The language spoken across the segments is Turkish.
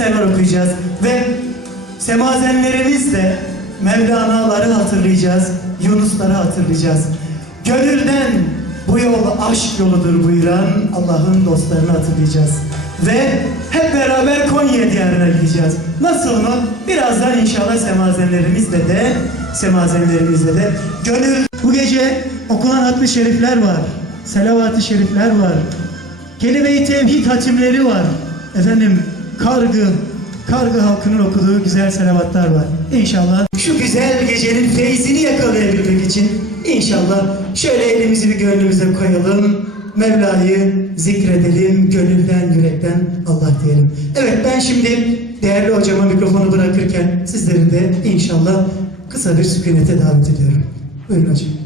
sefer okuyacağız ve semazenlerimizle Mevlana'ları hatırlayacağız, Yunusları hatırlayacağız. Gönülden bu yol aşk yoludur buyuran Allah'ın dostlarını hatırlayacağız. Ve hep beraber Konya diyarına gideceğiz. Nasıl mı? Birazdan inşallah semazenlerimizle de semazenlerimizle de gönül bu gece okunan hatmi şerifler var. Selavat-ı şerifler var. Kelime-i tevhid hatimleri var. Efendim kargı, kargı halkının okuduğu güzel selavatlar var. İnşallah şu güzel gecenin feyzini yakalayabilmek için inşallah şöyle elimizi bir gönlümüze koyalım. Mevla'yı zikredelim, gönülden, yürekten Allah diyelim. Evet ben şimdi değerli hocama mikrofonu bırakırken sizleri de inşallah kısa bir sükunete davet ediyorum. Buyurun hocam.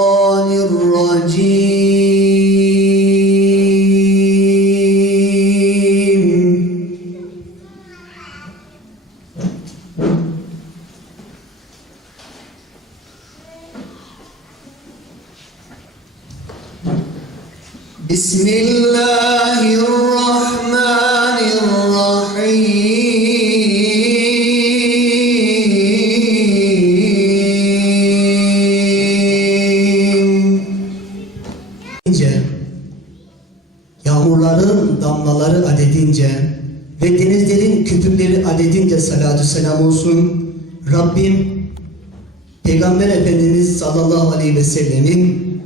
ve sellemin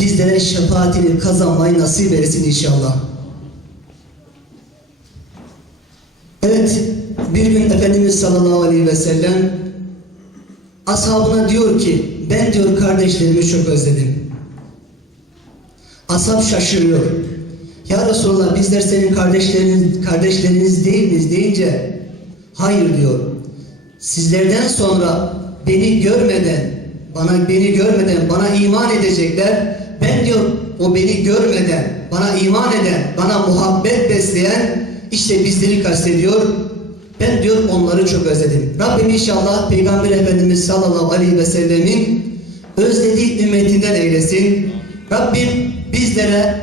bizlere şefaatini kazanmayı nasip etsin inşallah. Evet, bir gün Efendimiz sallallahu aleyhi ve sellem ashabına diyor ki, ben diyor kardeşlerimi çok özledim. Ashab şaşırıyor. Ya Resulallah bizler senin kardeşleriniz, kardeşleriniz değil miyiz deyince hayır diyor. Sizlerden sonra beni görmeden, bana beni görmeden bana iman edecekler. Ben diyor o beni görmeden, bana iman eden, bana muhabbet besleyen işte bizleri kastediyor. Ben diyor onları çok özledim. Rabbim inşallah Peygamber Efendimiz sallallahu aleyhi ve sellemin özlediği ümmetinden eylesin. Rabbim bizlere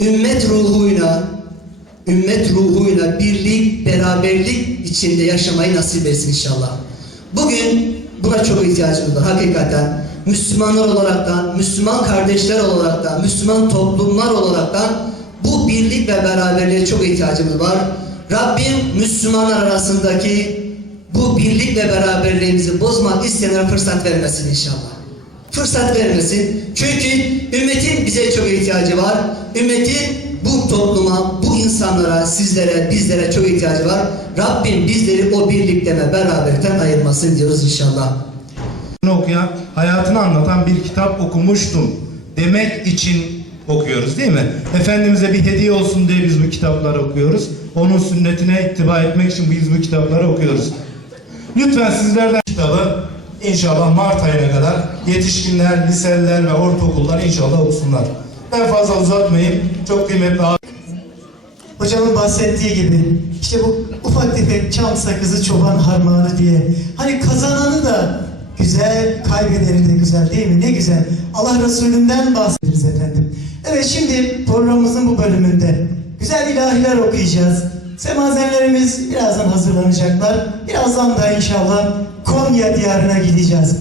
ümmet ruhuyla, ümmet ruhuyla birlik, beraberlik içinde yaşamayı nasip etsin inşallah. Bugün buna çok ihtiyacımız var hakikaten. Müslümanlar olaraktan, Müslüman kardeşler olaraktan, Müslüman toplumlar olaraktan bu birlik ve beraberliğe çok ihtiyacımız var. Rabbim Müslümanlar arasındaki bu birlik ve beraberliğimizi bozmak isteyenlere fırsat vermesin inşallah fırsat vermesin. Çünkü ümmetin bize çok ihtiyacı var. Ümmetin bu topluma, bu insanlara, sizlere, bizlere çok ihtiyacı var. Rabbim bizleri o birlikte ve beraberlikten ayırmasın diyoruz inşallah. okuyan, hayatını anlatan bir kitap okumuştum demek için okuyoruz değil mi? Efendimiz'e bir hediye olsun diye biz bu kitapları okuyoruz. Onun sünnetine ittiba etmek için biz bu kitapları okuyoruz. Lütfen sizlerden kitabı inşallah Mart ayına kadar yetişkinler, liseliler ve ortaokullar inşallah okusunlar. Ben fazla uzatmayayım. Çok kıymetli Hocamın bahsettiği gibi işte bu ufak tefek çam sakızı çoban harmanı diye hani kazananı da güzel kaybedeni de güzel değil mi? Ne güzel. Allah Resulü'nden bahsederiz efendim. Evet şimdi programımızın bu bölümünde güzel ilahiler okuyacağız. Semazenlerimiz birazdan hazırlanacaklar. Birazdan da inşallah Konya diyarına gideceğiz.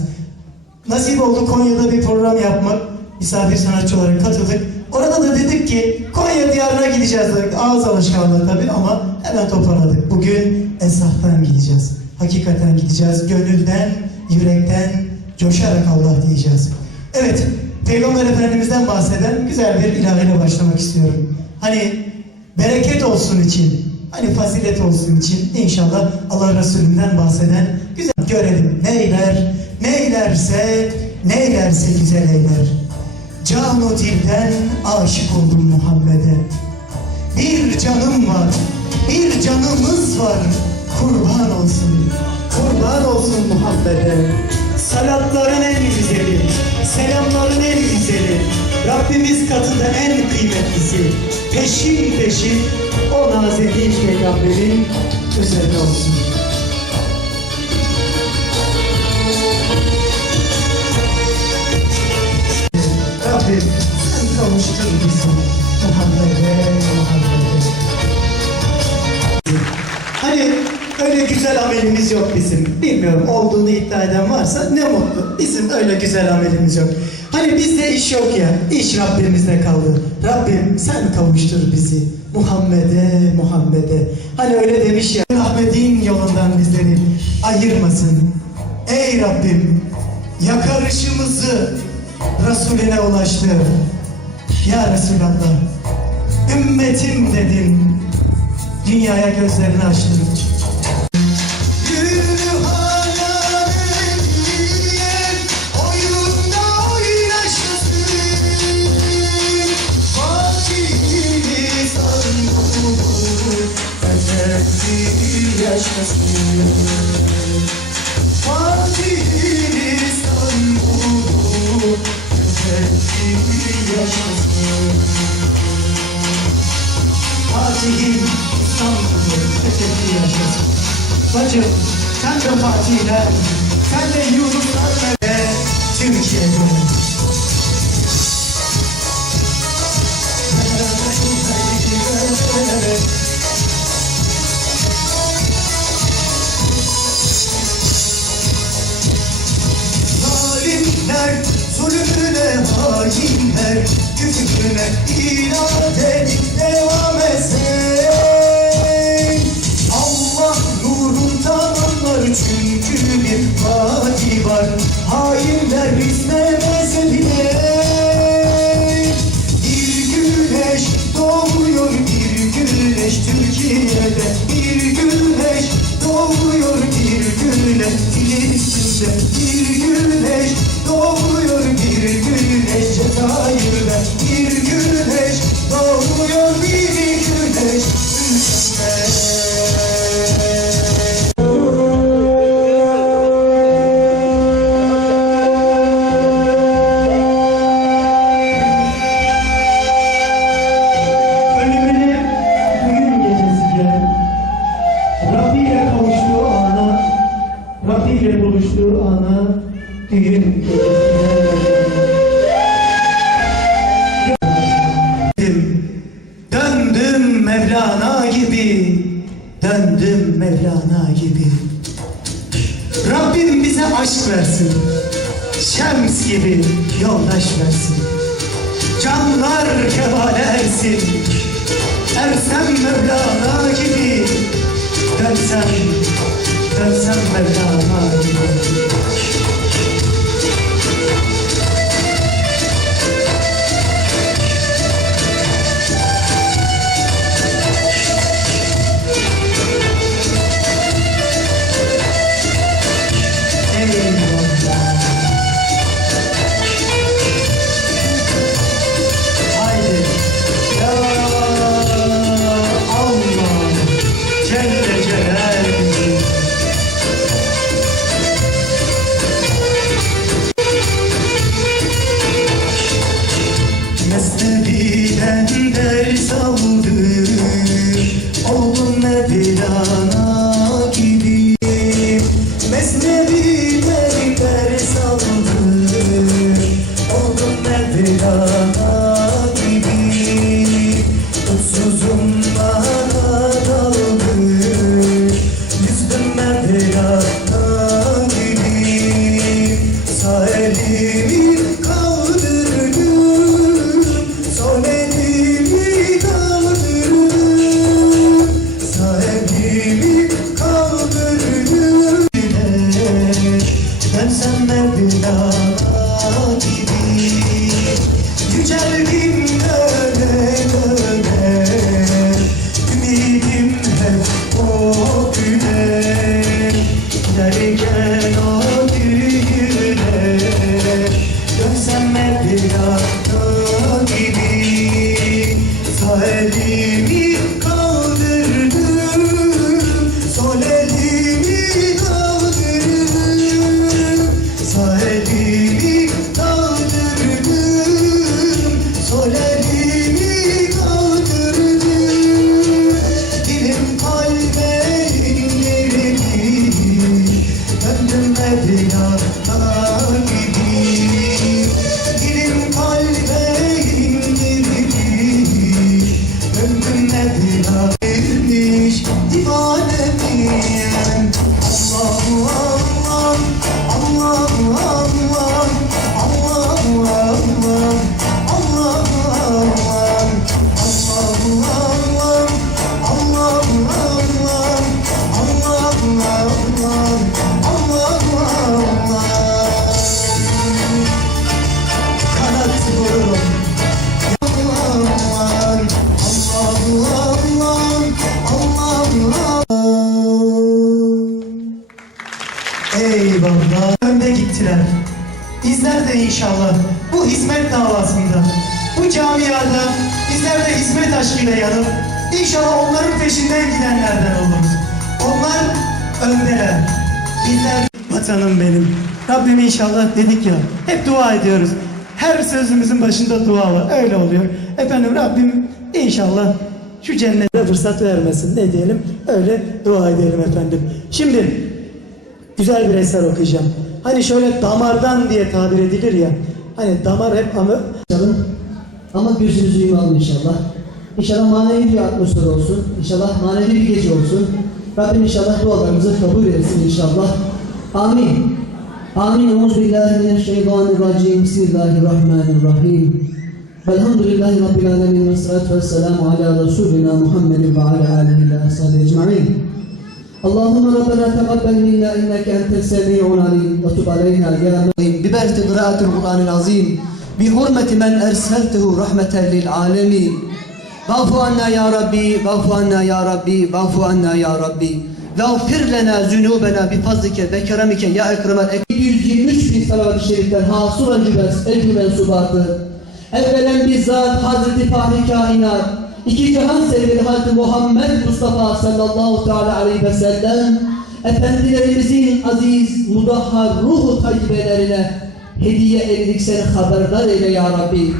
Nasip oldu Konya'da bir program yapmak. Misafir sanatçı olarak katıldık. Orada da dedik ki Konya diyarına gideceğiz dedik. Ağız alışkanlığı tabii ama hemen toparladık. Bugün esnaftan gideceğiz. Hakikaten gideceğiz. Gönülden, yürekten coşarak Allah diyeceğiz. Evet, Peygamber Efendimiz'den bahseden güzel bir ilahiyle başlamak istiyorum. Hani bereket olsun için, hani fazilet olsun için inşallah Allah Resulü'nden bahseden güzel görelim. Neyler, neylerse, neylerse güzel eyler. Canu dilden aşık oldum Muhammed'e. Bir canım var, bir canımız var. Kurban olsun, kurban olsun Muhammed'e. Salatların en güzeli, selamların en güzeli, Rabbimiz katında en kıymetlisi, peşin peşin o nazetin peygamberin üzerine olsun. Hani öyle güzel amelimiz yok bizim. Bilmiyorum olduğunu iddia eden varsa ne mutlu. Bizim öyle güzel amelimiz yok. Hani bizde iş yok ya. iş Rabbimizde kaldı. Rabbim sen kavuştur bizi. Muhammed'e, Muhammed'e. Hani öyle demiş ya. Ahmet'in yolundan bizleri ayırmasın. Ey Rabbim yakarışımızı Resulüne ulaştır. Ya Resulallah ümmetim dedin dünyaya gözlerini açtın. Yaşasın yaşasın Fatih'in İstanbul'u fethetti yaşasın. Bacım sen de Fatih'ler, sen de Yunuslar Küfrüne inat edip devam Amen. Döndüm Mevlana gibi. Rabbim bize aşk versin. Şems gibi yoldaş versin. Canlar kebal ersin. Ersem Mevlana gibi. Dönsem, dönsem Mevlana Mevlana gibi Utsuzum bana Yüzdüm Mevlana gibi. Sağ kaldırdım Sol elimi kaldırdım. Sağ elimi kaldırdım Dönsem Mevlana elimi kaldırdım hizmet aşkıyla yanıp inşallah onların peşinden gidenlerden oluruz. Onlar öndeler. Bizler vatanım benim. Rabbim inşallah dedik ya hep dua ediyoruz. Her sözümüzün başında dua var. Öyle oluyor. Efendim Rabbim inşallah şu cennete fırsat vermesin. Ne diyelim? Öyle dua edelim efendim. Şimdi güzel bir eser okuyacağım. Hani şöyle damardan diye tabir edilir ya. Hani damar hep ama. Ama gözünüzü yumalım inşallah. İnşallah manevi bir atmosfer olsun. İnşallah manevi bir gece olsun. Rabbim inşallah dualarımızı kabul etsin inşallah. Amin. Amin. Euzubillahimineşşeytanirracim. Bismillahirrahmanirrahim. Velhamdülillahi Rabbil alemin ve salatu ve selamu ala Resulina Muhammedin ve ala alihi ve ashabihi ecma'in. اللهم ربنا تقبل منا انك انت السميع العليم وتب علينا يا مريم ببركه قراءه القران العظيم بحرمه من ارسلته رحمه للعالمين Gaffu anna ya Rabbi, gaffu anna ya Rabbi, gaffu anna ya Rabbi. Gafir lena zünubena bi fazlike ve keremike ya ekremel ek. 723 bin salavat-ı şeriften hasuran cübes, ecrü mensubatı. Evvelen bizzat Hazreti Fahri Kainat, iki cihan sevgili Hazreti Muhammed Mustafa sallallahu teala aleyhi ve sellem, Efendilerimizin aziz, mudahhar ruhu tayyibelerine hediye edildik seni haberdar eyle ya Rabbi.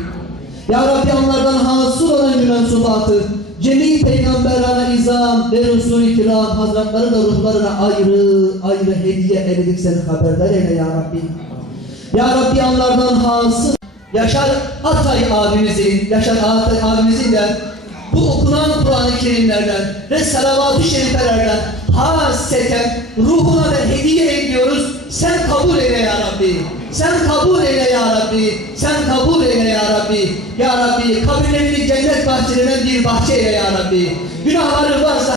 Ya Rabbi onlardan hasıl olan mensubatı cemi peygamberane izam ve Resul-i kiram hazretleri de ruhlarına ayrı ayrı hediye edildik seni haberdar eyle ya Rabbi. Ya Rabbi onlardan hasıl Yaşar Atay abimizin, Yaşar Atay abimizin de bu okunan Kur'an-ı Kerimlerden ve salavat-ı şerifelerden hasreten ruhuna da hediye ediyoruz. Sen kabul eyle ya Rabbi. Sen kabul eyle ya Rabbi. Sen kabul eyle ya Rabbi. Ya Rabbi kabirlerini cennet bahçelerinden bir bahçe eyle ya Rabbi. Günahları varsa